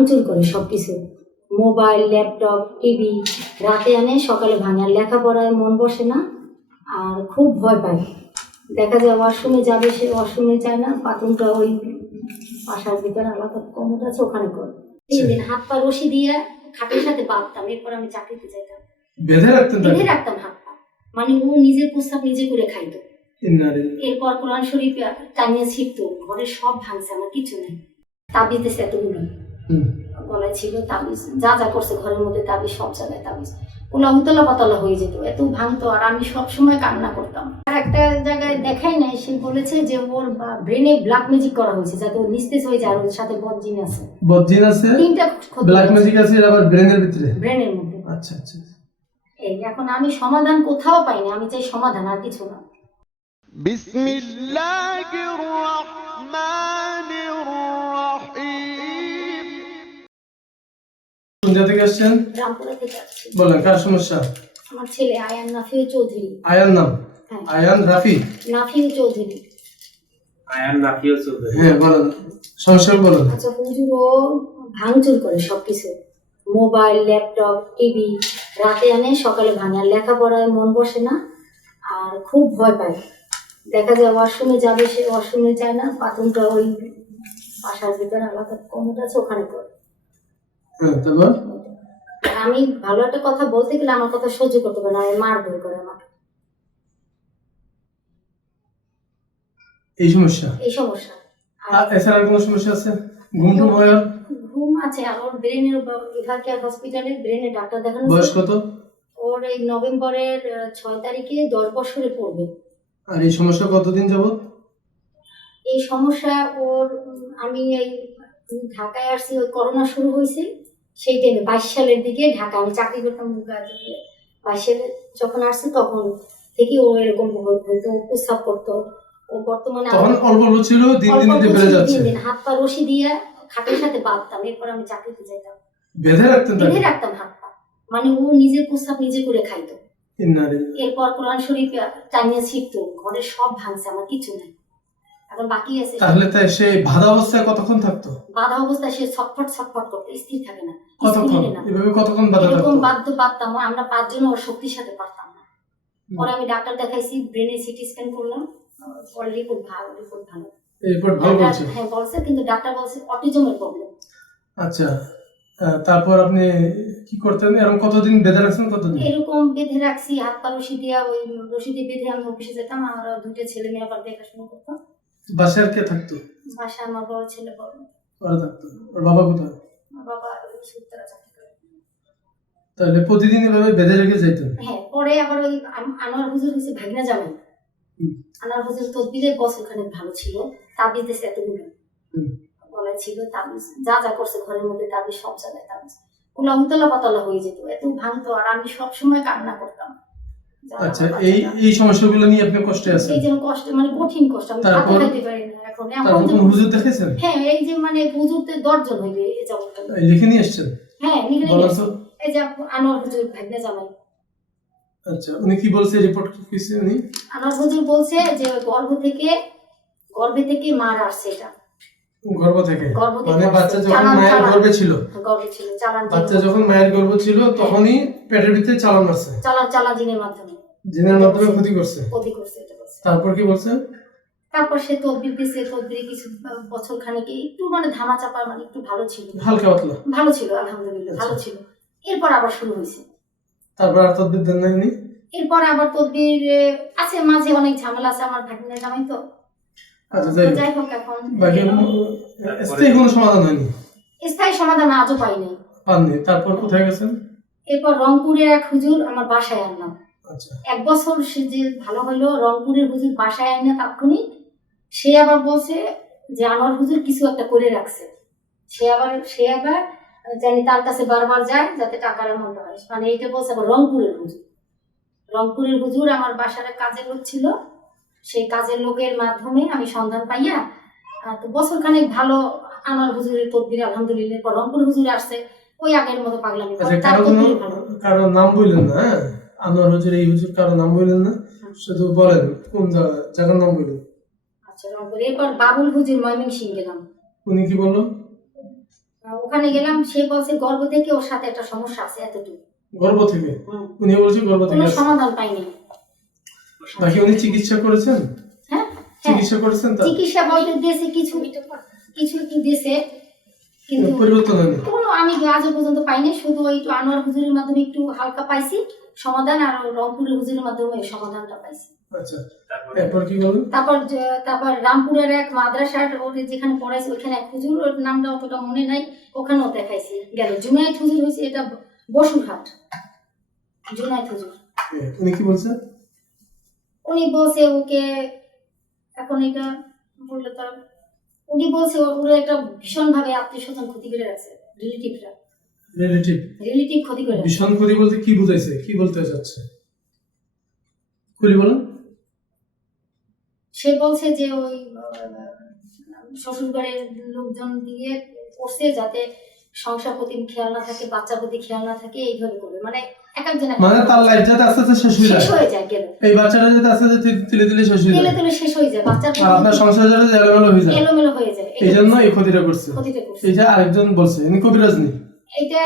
ভাঙচুর করে সব কিছু মোবাইল ল্যাপটপ টিভি রাতে আনে সকালে ভাঙে আর লেখাপড়ায় মন বসে না আর খুব ভয় পায়। দেখা যায় ওয়াশরুমে যাবে সে ওয়াশরুমে যায় না বাথরুমটা ওই বাসার ভিতরে আলাদা কমোড আছে ওখানে করে। তিন হাত পা রশি দিয়ে খাটের সাথে বাঁধতাম এরপর আমি চাকরিতে যাইতাম। বেঁধে রাখতেন বেঁধে রাখতাম হাত পা। মানে ও নিজের প্রস্তাব নিজে করে খাইতো। এরপর কোরআন শরীফ টানিয়ে ছিটতো ঘরের সব ভাঙছে আমার কিছু নেই। তাবিজ দিছে এতগুলো। গলায় ছিল তাবিজ যা যা করছে ঘরের মধ্যে তাবিজ সব জায়গায় তাবিজ। পাতলা হয়ে যেত এত ভাঙতো আর আমি সব সময় কান্না করতাম। আর একটা জায়গায় দেখাই নাই সে বলেছে যে ওর ব্রেনে ব্ল্যাক ম্যাজিক করা হয়েছে যাতে ও নিস্তেজ হয়ে যায় ওর সাথে আছে। আছে? তিনটা ব্ল্যাক ম্যাজিক আছে। আবার ব্রেনের ভিতরে? ব্রেনের মধ্যে। আচ্ছা আচ্ছা। এই এখন আমি সমাধান কোথাও পাইনি আমি চাই সমাধান আর কিছু না। বিসমিল্লাহির রহমানির কোন জায়গা থেকে আসছেন? রামপুরা থেকে আসছি। বলেন কার সমস্যা? আমার ছেলে আয়ান নাফিউ চৌধুরী। আয়ান নাম? হ্যাঁ। আয়ান রাফি? নাফিউ চৌধুরী। আয়ান চৌধুরী। হ্যাঁ বলেন। সমস্যা বলেন। আচ্ছা হুজুর ও ভাঙচুর করে সবকিছু। মোবাইল ল্যাপটপ টিভি রাতে আনে সকালে ভাঙে। আর লেখাপড়ায় মন বসে না আর খুব ভয় পায়। দেখা যায় ওয়াশরুমে যাবে সে ওয়াশরুমে যায় না বাথরুমটা ওই বাসার ভিতরে আলাদা কমোড আছে ওখানে করে তারপর আমি ভালো একটা কথা বলতে গেলে আমার কথা সহ্য করতে পারে না আমি মার ভয় করে আমাকে। এই সমস্যা? এই সমস্যা। এছাড়া কোনো সমস্যা আছে? ঘুম টুম হয় ঘুম আছে আর ওর ব্রেনের লিভার কেয়ার হসপিটালে ব্রেনের ডাক্তার দেখানো বয়স কত? ওর এই নভেম্বরের ছয় তারিখে দশ বছরে পড়বে। আর এই সমস্যা কতদিন যাবত এই সমস্যা ওর আমি এই ঢাকায় আসছি ওই করোনা শুরু হয়েছে। সেই টাইমে বাইশ সালের দিকে ঢাকা আমি চাকরি করতাম সালে যখন আসছি তখন থেকে ও এরকম হই- হইতো করতো। ও বর্তমানে তখন আমার- অল্প অল্প ছিল দিন দিন বেড়ে যাচ্ছে। দিন দিন হাত পা রশি দিয়ে খাটের সাথে বাঁধতাম এরপর আমি চাকরিতে যেতাম বেঁধে রাখতেন তাকে? বেঁধে রাখতাম হাত পা। মানে ও নিজের প্রস্তাব নিজে করে খাইতো। এরপর কোরআন শরীফ টানিয়ে ছিটতো ঘরের সব ভাঙছে আমার কিছু নাই। এখন বাকি আছে। তাহলে তাই সে বাধা অবস্থায় কতক্ষণ থাকতো? বাধা অবস্থায় সে ছটফট ছটফট করতে স্থির থাকে না কতক্ষণ? এভাবে কতক্ষণ বাধা এরকম থাকতো বাধ্য পারতাম আমরা পাঁচজন ওর শক্তির সাথে পারতাম না। পরে আমি ডাক্তার দেখাইছি ব্রেনে সিটি স্ক্যান করলাম পরে রিপোর্ট ভালো রিপোর্ট ভালো। এরপর ভালো বলছে? হ্যাঁ বলছে কিন্তু ডাক্তার বলছে অটিজমের প্রবলেম আচ্ছা তারপর আপনি কি করতেন? এরকম কতদিন বেঁধে রাখছেন কতদিন? এরকম বেঁধে রাখছি হাত পা রশি দিয়ে ওই রশি দিয়ে বেঁধে আমি অফিসে যেতাম আর দুটো ছেলে মেয়ে আবার দেখাশোনা করতাম। বাসায় আর কে থাকতো? বাসায় আমার বড় ছেলে বড় ওরা থাকতো। ওর বাবা কোথায়? বাবা ওই সূত্রা চাকরি করে। তাহলে প্রতিদিন এভাবে বেঁধে রেখে যাইতেন হ্যাঁ পরে আবার ওই আনোয়ার হুজুর হয়েছে ভাগনা হুম। আনোয়ার হুজুর তদবিরের বছর খানেক ভালো ছিল। তাবিজ দিয়েছে এতগুলো। গলায় ছিল তাবিজ। যা যা করছে ঘরের মধ্যে তাবিজ সব জায়গায় তাবিজ। উতলা পাতলা হয়ে যেত। এত ভাঙতো আর আমি সব সময় কান্না করতাম। আচ্ছা এই এই সমস্যাগুলো নিয়ে আপনি কষ্টে আছেন? এই যে কষ্ট মানে কঠিন কষ্ট আমি তারপর- পারি না এখন। কোন হুজুর দেখেছেন হ্যাঁ এই যে মানে হুজুরতে দর্জন হইবে এই যেমন লিখে নিয়ে এসছেন হ্যাঁ গেছে। তো। এই যে আনোয়ার হুজুর ভাগনা জামাই। আচ্ছা উনি কি বলছে রিপোর্ট কি কইছে উনি? আমার হুজুর বলছে যে গর্ভ থেকে গর্ভে থেকে মার আসছে এটা। গর্ভ থেকে। মানে বাচ্চা যখন মায়ের গর্ভে ছিল ছিল চালান বাচ্চা যখন মায়ের গর্ভ ছিল তখনই পেটের ভিতরে চালান মারছে। চালান চালা জিনের মাধ্যমে। জিনের মাধ্যমে ক্ষতি করছে। ক্ষতি করছে তারপর কি বলছে? তারপর সে তদবির দিছে তদবিরে কিছু বছর খানেকে একটু মানে ধামা চাপা মানে একটু ভালো ছিল। হালকা পাতলা। ভালো ছিল আলহামদুলিল্লাহ ভালো আচ্ছা। ছিল। এরপর আবার শুরু হয়েছে। তারপর আর তদ্বির দেন নাই এরপর আবার তদবির আছে মাঝে অনেক ঝামেলা আছে আমার ভাগিনা জামাই তো। আচ্ছা যাই হোক। এখন স্থায়ী কোনো সমাধান হয়নি? স্থায়ী সমাধান আজও পাইনি। পাননি। তারপর কোথায় গেছেন? এরপর রংপুরের এক হুজুর আমার বাসায় আনলাম আচ্ছা। এক বছর সে যে ভালো হলো রংপুরের হুজুর বাসায় আনে তাৎক্ষণিক সে আবার বলছে যে আনোয়ার হুজুর কিছু একটা করে রাখছে। সে আবার সে আবার জানি তার কাছে বারবার যায় যাতে টাকার অ্যামাউন্ট হয়। মানে এইটা বলছে আবার রংপুরের হুজুর। রংপুরের হুজুর আমার বাসার এক কাজের লোক ছিল। সেই কাজের লোকের মাধ্যমে আমি সন্ধান পাইয়া তো বছর খানেক ভালো আমার হুজুরের তদবির আলহামদুলিল্লাহ রংপুর হুজুর আসছে। ওই আগের মতো পাগলামি আচ্ছা কারও নাম বললেন না হ্যাঁ? আনোয়ার হুজুর এই হুজুর কারও নাম বললেন না? শুধু বলেন কোন জায়গার নাম বললেন? আচ্ছা রংপুর। এরপর বাবুল হুজুর ময়মনসিং গেলাম। উনি কি বলল? ওখানে গেলাম সে বলছে গর্ভ থেকে ওর সাথে একটা সমস্যা আছে এতটুকু। গর্ভ থেকে? উনি গর্ভ থেকে সমাধান পাইনি। নাকি উনি চিকিৎসা করেছেন? হ্যাঁ হ্যাঁ। চিকিৎসা করেছেন চিকিৎসা বলতে দিয়েছে কিছু কিছু একটু দিয়েছে কিন্তু পরিবর্তন হয়নি? কোনো আমি আজ পর্যন্ত পাইনি। শুধু ওই আনোয়ার হুজুরের মাধ্যমে একটু হালকা পাইছি। সমাধান আর রংপুরের হুজুরের মাধ্যমে সমাধানটা পাইছি। আচ্ছা। তারপরে? কি তারপর তারপর রামপুরের এক মাদ্রাসার ওর যেখানে পড়াইছে ওইখানে এক হুজুর ওর নামটা অতটা মনে নাই ওখানেও দেখাইছি। গেল জুনাইদ হুজুর হয়েছে এটা বসুরহাট। জুনাইদ হুজুর। হ্যাঁ, উনি কি বলছেন? উনি বলছে ওকে এখন এটা বললে তো উনি বলছে ওরা একটা ভীষণ ভাবে আত্মীয় স্বজন ক্ষতি করে রাখছে রিলেটিভরা। রিলেটিভ রিলেটিভ ক্ষতি করে ভীষণ ক্ষতি বলতে কি বুঝাইছে? কি বলতে চাচ্ছে? খুলি বলুন। সে বলছে যে ওই শ্বশুর বাড়ির লোকজন দিয়ে করছে যাতে সংসার প্রতি খেয়াল না থাকে বাচ্চার প্রতি খেয়াল না থাকে এইভাবে করবে মানে মানে তার লাইফ যাতে আস্তে আস্তে শেষ হয়ে শেষ হয়ে যায় এই বাচ্চাটা যাতে আস্তে আস্তে তিলে তিলে শেষ হয়ে যায়। তেলে শেষ হয়ে যায় আর আপনার সংসার যাতে এলোমেলো হয়ে যায়। এলোমেলো হয়ে যায় এই জন্য এই ক্ষতিটা করছে। এই যে আরেকজন বলছে ইনি কবিরাজ নেই এটা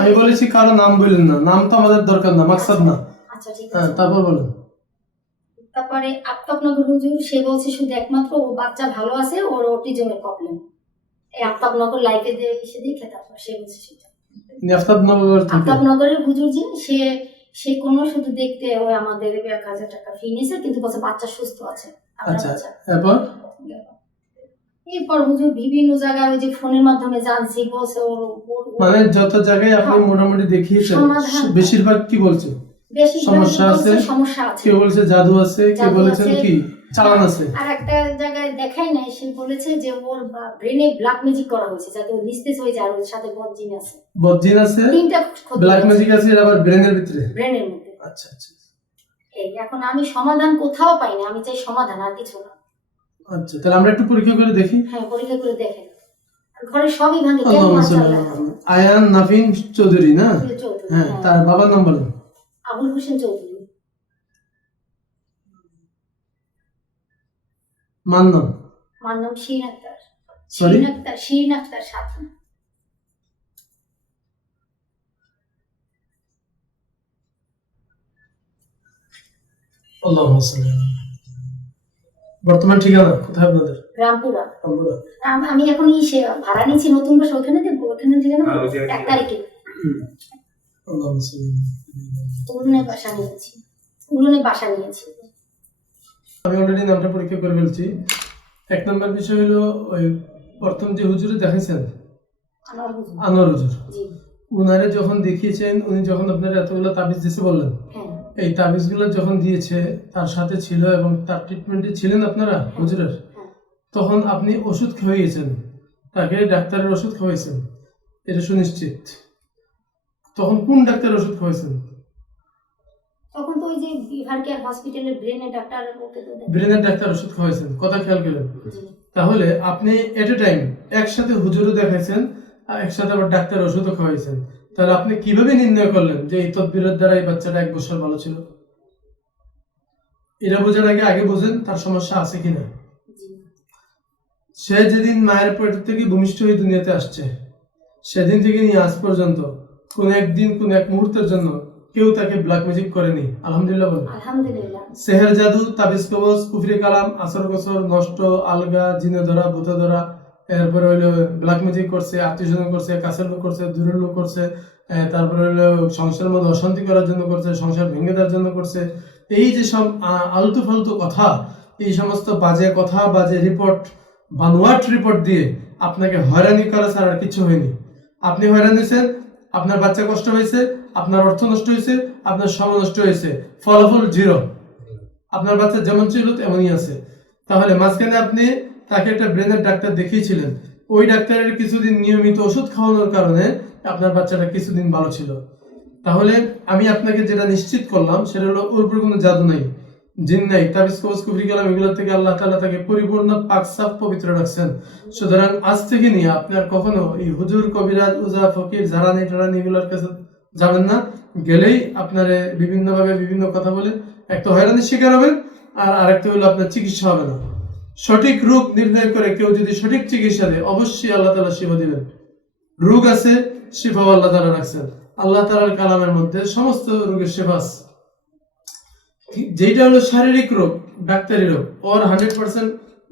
আমি বলেছি কারও নাম না। নাম তো আমাদের দরকার না মাকসাদ না। আচ্ছা ঠিক হ্যাঁ আছে। তারপর বলেন। তারপরে আফতাবনগর হুজুর সে বলছে শুধু একমাত্র ও বাচ্চা ভালো আছে ওর অটিজমের প্রবলেম এই আফতাবনগর লাইফে দিয়ে এসে দেখে তারপর সে বলছে সেটা। আফতাবনগরের হুজুর যে সে সে কোনো শুধু দেখতে ওই আমাদের এক হাজার টাকা ফি নিয়েছে কিন্তু বলছে বাচ্চা সুস্থ আছে। আচ্ছা এরপর? এরপর হুজুর বিভিন্ন জায়গায় ওই যে ফোনের মাধ্যমে জানছি বলছে ওর মানে যত জায়গায় আপনি হ্যাঁ। মোটামুটি দেখিয়েছেন বেশিরভাগ কি বলছে? বেশি সমস্যা আছে? সমস্যা আছে। কেউ বলছে জাদু আছে কেউ বলেছেন কি? চালান আছে আর একটা জায়গায় দেখাই নাই সে বলেছে যে ওর ব্রেনে ব্ল্যাক ম্যাজিক করা হয়েছে যাতে ও নিস্তেজ হয়ে যায় আর ওর সাথে বদজিন আছে। বদজিন আছে তিনটা ব্ল্যাক ম্যাজিক আছে আবার ব্রেনের ভিতরে? ব্রেনের মধ্যে। আচ্ছা আচ্ছা এই এখন আমি সমাধান কোথাও পাইনি আমি চাই সমাধান আর কিছু না। আচ্ছা তাহলে আমরা একটু পরীক্ষা করে দেখি। হ্যাঁ পরীক্ষা করে দেখেন ঘরে সবই ভাঙে। আয়ান নাফিন চৌধুরী না? হ্যাঁ হ্যাঁ। তার বাবার নাম বলেন। আবুল হোসেন চৌধুরী। মান নাম শিরিন আক্তার শিরিন আক্তার শিরিন আক্তার সাথী আল্লাহুম্মা সাল্লি বর্তমান ঠিকানা কোথায় আপনাদের? রামপুরা। আমরা আম- এখন ইসে ভাড়া নিয়েছি নতুন বাসা ওখানে দেবো ওখানে ঠিকানা এক তারিখে। আল্লাহুম্মা সাল্লি আলা উলুনে বাসা নিয়েছি। উলুনে বাসা নিয়েছি। আমি অলরেডি নামটা পরীক্ষা করে ফেলছি। এক নম্বর বিষয় হলো ওই প্রথম যে হুজুরে দেখেছেন আনোয়ার হুজুর। উনারে যখন দেখিয়েছেন উনি যখন আপনার এতগুলো তাবিজ দিয়েছে বললেন। হ্যাঁ। এই তাবিজগুলো যখন দিয়েছে তার সাথে ছিল এবং তার ট্রিটমেন্টে ছিলেন আপনারা হুজুরের? হ্যাঁ। তখন আপনি ওষুধ খাইয়েছেন তাকে ডাক্তারের ওষুধ খাওয়াইছেন। এটা সুনিশ্চিত। তখন কোন ডাক্তারের ওষুধ খাওয়াইছেন? ওই যে বিহার কেয়ার ডাক্তার ওকে তো ব্রেনের ডাক্তার ওষুধ খাওয়াইছেন কথা খেয়াল করেন। তাহলে আপনি এট এ টাইম একসাথে হুজুরও দেখাইছেন আর একসাথে আবার ডাক্তার ওষুধও খাওয়াইছেন। তাহলে আপনি কীভাবে নির্ণয় করলেন যে এই তদবিরের দ্বারা এই বাচ্চাটা এক বছর ভালো ছিল? এটা বোঝার আগে আগে বোঝেন তার সমস্যা আছে কিনা। সে যেদিন মায়ের পেট থেকে ভূমিষ্ঠ হয়ে দুনিয়াতে আসছে সেদিন থেকে নিয়ে আজ পর্যন্ত কোন একদিন কোন এক মুহূর্তের জন্য কেউ তাকে ব্ল্যাক ম্যাজিক করেনি। আলহামদুলিল্লাহ বলেন। আলহামদুলিল্লাহ। সেহের জাদু তাবিজ কবজ কুফরি কালাম আসর কসর নষ্ট আলগা জিনে ধরা ভূতে ধরা এরপরে হইল ব্ল্যাক ম্যাজিক করছে আত্মীয় স্বজন করছে কাছের লোক করছে দূরের লোক করছে তারপরে হইল সংসারের মধ্যে অশান্তি করার জন্য করছে সংসার ভেঙে দেওয়ার জন্য করছে। এই যে সব আলতু ফালতু কথা এই সমস্ত বাজে কথা বাজে রিপোর্ট বানোয়াট রিপোর্ট দিয়ে আপনাকে হয়রানি করা ছাড়া আর কিছু হয়নি। আপনি হয়রান হয়েছেন আপনার বাচ্চা কষ্ট হয়েছে আপনার অর্থ নষ্ট হয়েছে, আপনার সময় নষ্ট হয়েছে। ফলাফল জিরো আপনার বাচ্চা যেমন ছিল তেমনই আছে। তাহলে মাঝখানে আপনি তাকে একটা ব্রেনের ডাক্তার দেখিয়েছিলেন। ওই ডাক্তারের কিছুদিন নিয়মিত ওষুধ খাওয়ানোর কারণে আপনার বাচ্চাটা কিছুদিন ভালো ছিল। তাহলে আমি আপনাকে যেটা নিশ্চিত করলাম, সেটা হলো ওর উপরে কোনো জাদু নাই, জিন নাই, তাবিজ, কবজ, কুফরি, কালাম এগুলো থেকে আল্লাহ তালা তাকে পরিপূর্ণ পাক সাফ পবিত্র রাখছেন। সুতরাং আজ থেকে নিয়ে আপনার কখনো এই হুজুর, কবিরাজ উজা ফকির ঝাড়ানি টাড়ানি এগুলোর কাছে যাবেন না। গেলেই আপনার বিভিন্ন ভাবে বিভিন্ন কথা বলে একটা হয়রানির শিকার হবেন আর আরেকটা হলো আপনার চিকিৎসা হবে না। সঠিক রোগ নির্ণয় করে কেউ যদি সঠিক চিকিৎসা দেয়, অবশ্যই আল্লাহ তালা শিফা দিবেন। রোগ আছে, শিফাও আল্লাহ তালা রাখছেন। আল্লাহ তালার কালামের মধ্যে সমস্ত রোগের শিফা আছে। যেটা হলো শারীরিক রোগ, ডাক্তারি রোগ, ওর হান্ড্রেড পার্সেন্ট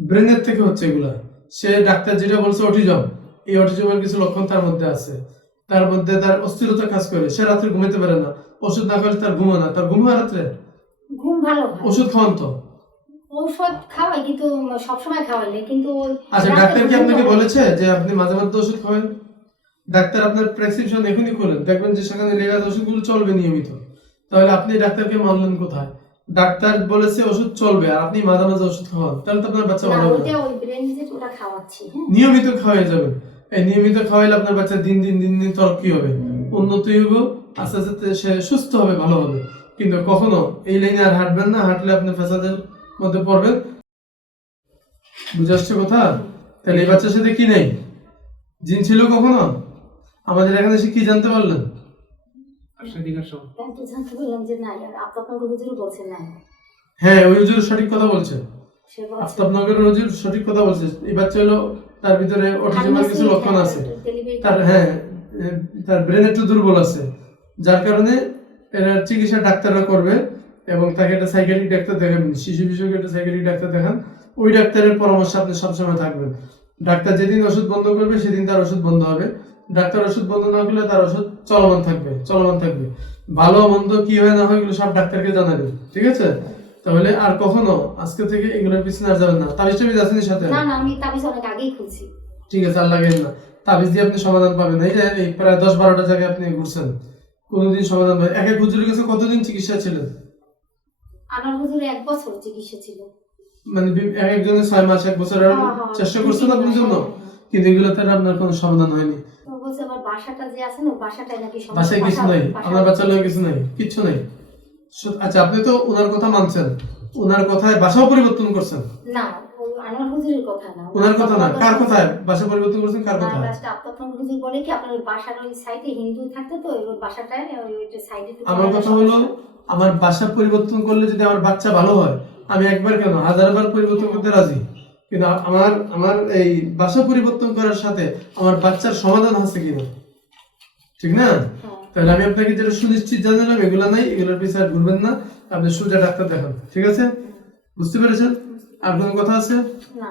ব্রেনের থেকে হচ্ছে এগুলা। সে ডাক্তার যেটা বলছে অটিজম, এই অটিজমের কিছু লক্ষণ তার মধ্যে আছে। তার মধ্যে তার অস্থিরতা কাজ করে। সে রাত্রে ঘুমাতে পারে না। ওষুধ না খেলে তার ঘুমো না। তার ঘুম হয় রাত্রে? ঘুম ভালো ওষুধ খাওয়ান তো? ঔষধ খাওয়াই কিন্তু সবসময় খাওয়ালে কিন্তু আচ্ছা ডাক্তার কি আপনাকে বলেছে যে আপনি মাঝে মধ্যে ওষুধ খাবেন ডাক্তার আপনার প্রেসক্রিপশন এখনই করেন দেখবেন যে সেখানে লেখা আছে ওষুধগুলো চলবে নিয়মিত। তাহলে আপনি ডাক্তারকে মানলেন কোথায়? ডাক্তার বলেছে ওষুধ চলবে আর আপনি মাঝে মাঝে ওষুধ খাওয়ান। তাহলে তো আপনার বাচ্চা ভালো হবে হ্যাঁ। নিয়মিত খাওয়াই যাবেন এই নিয়মিত খাওয়াইলে আপনার বাচ্চা দিন দিন দিন দিন তরক্কি হবে। উন্নতি হবে আস্তে আস্তে সে সুস্থ হবে ভালো হবে। কিন্তু কখনো এই লাইনে আর হাঁটবেন না হাঁটলে আপনি ফ্যাসাদের মধ্যে পড়বেন। বুঝে আসছে কথা? তাহলে এই বাচ্চার সাথে কি নেই? জিন ছিল কখনো? আমাদের এখানে এসে কি জানতে পারলেন? সেদিকের সব আমি তো জানতে পারলাম যে নাই আর আপনার হুজুর বলছে নাই হ্যাঁ ওই হুজুর সঠিক কথা বলছে। সে বলছে আফতাবনগরের হুজুর সঠিক কথা বলছে। এই বাচ্চা হলো তার ভিতরে অটিজমের কিছু লক্ষণ আছে। তার হ্যাঁ তার ব্রেন একটু দুর্বল আছে। যার কারণে এরা চিকিৎসা ডাক্তাররা করবে এবং তাকে একটা সাইকেট্রিক ডাক্তার দেখাবেন। শিশু বিষয়ক একটা সাইকেট্রিক ডাক্তার দেখান। ওই ডাক্তারের পরামর্শ আপনি সবসময় থাকবেন। ডাক্তার যেদিন ওষুধ বন্ধ করবে সেদিন তার ওষুধ বন্ধ হবে। ডাক্তার ওষুধ বন্ধ না করলে তার ওষুধ চলমান থাকবে চলমান থাকবে। ভালো মন্দ কি হয় না হয় এগুলো সব ডাক্তারকে জানাবে ঠিক আছে? তাহলে আর কখনো আজকে থেকে এগুলোর পিছনে আর যাবেন না। তাবিজ টাবিজ আছেন সাথে? না না আমি তাবিজ অনেক আগেই খুলছি। ঠিক আছে আর লাগেন না তাবিজ দিয়ে আপনি সমাধান পাবেন। এই যে এই প্রায় দশ বারোটা জায়গায় আপনি ঘুরছেন। কোনোদিন সমাধান পাবেন। এক এক হুজুরের কাছে কতদিন চিকিৎসা ছিলেন? আমার হুজুর এক বছর চিকিৎসা ছিল। মানে এক একজনের ছয় মাস এক বছর হ্যাঁ, হ্যাঁ। চেষ্টা করছেন আপনার জন্য? হ্যাঁ, হ্যাঁ। কিন্তু এগুলো তার আপনার কোনো সমাধান হয়নি। আমার বাসাটা যে আছে না বাসাটাই নাকি সমস্যা। বাসায় কিছু নাই। আমার বাচ্চা লোক কিছু নাই কিচ্ছু নাই। আচ্ছা আপনি তো ওনার কথা মানছেন। ওনার কথায় বাসাও পরিবর্তন করছেন। না আনোয়ার হুজুরের কথা না। ওনার কথা না কার কথায় বাসা পরিবর্তন করছেন কার না, আপনার হুজুর বলে কি আপনার ওই বাসার ওই সাইডে হিন্দু থাকতো তো ওই বাসাটায় ওই সাইডে আমার কথা হলো আমার বাসা পরিবর্তন করলে যদি আমার বাচ্চা ভালো হয় আমি একবার কেন হাজারবার পরিবর্তন করতে রাজি? কিন্তু আমার আমার এই বাসা পরিবর্তন করার সাথে আমার বাচ্চার সমাধান আছে কিনা? ঠিক না? হ্যাঁ। তাহলে আমি আপনাকে যেটা সুনিশ্চিত জানালাম, এগুলো নাই, এগুলোর পিছনে আর ঘুরবেন না। আপনি সোজা ডাক্তার দেখান, ঠিক আছে? বুঝতে পেরেছেন? আর কোনো কথা আছে? না।